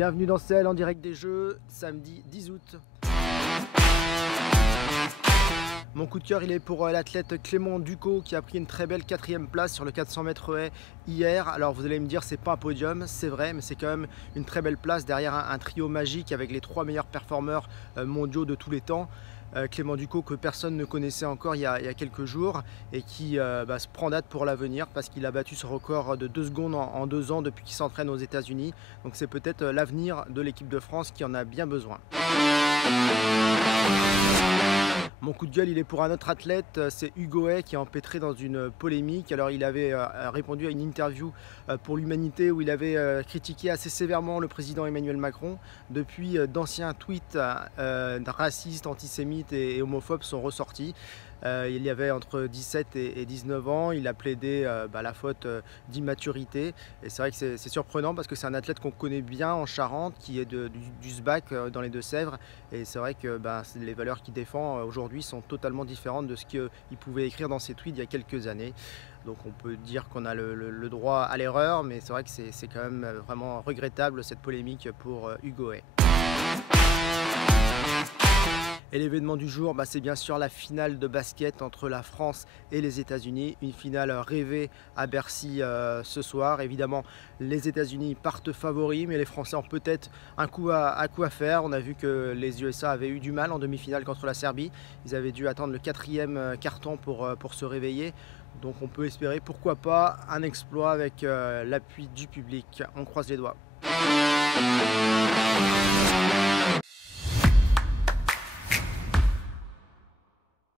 Bienvenue dans CL en direct des Jeux, samedi 10 août. Mon coup de cœur il est pour l'athlète Clément Ducot qui a pris une très belle 4e place sur le 400 mètres haies hier. Alors vous allez me dire c'est pas un podium, c'est vrai, mais c'est quand même une très belle place derrière un trio magique avec les 3 meilleurs performeurs mondiaux de tous les temps. Clément Ducot que personne ne connaissait encore il y a quelques jours et qui se prend date pour l'avenir parce qu'il a battu ce record de 2 secondes en 2 ans depuis qu'il s'entraîne aux États-Unis. Donc c'est peut-être l'avenir de l'équipe de France qui en a bien besoin. Mon coup de gueule il est pour un autre athlète, c'est Hugo Hay qui est empêtré dans une polémique. Alors il avait répondu à une interview pour l'Humanité où il avait critiqué assez sévèrement le président Emmanuel Macron. Depuis, d'anciens tweets racistes, antisémites et homophobes sont ressortis. Il y avait entre 17 et 19 ans, il a plaidé la faute d'immaturité. Et c'est vrai que c'est surprenant parce que c'est un athlète qu'on connaît bien en Charente, qui est du SBAC dans les Deux-Sèvres. Et c'est vrai que les valeurs qu'il défend aujourd'hui sont totalement différentes de ce qu'il pouvait écrire dans ses tweets il y a quelques années. Donc on peut dire qu'on a le droit à l'erreur, mais c'est vrai que c'est quand même vraiment regrettable cette polémique pour Hugo Hay. Et l'événement du jour, c'est bien sûr la finale de basket entre la France et les États-Unis. Une finale rêvée à Bercy ce soir. Évidemment, les États-Unis partent favoris, mais les Français ont peut-être un coup à faire. On a vu que les USA avaient eu du mal en demi-finale contre la Serbie. Ils avaient dû attendre le 4e carton pour se réveiller. Donc on peut espérer, pourquoi pas, un exploit avec l'appui du public. On croise les doigts.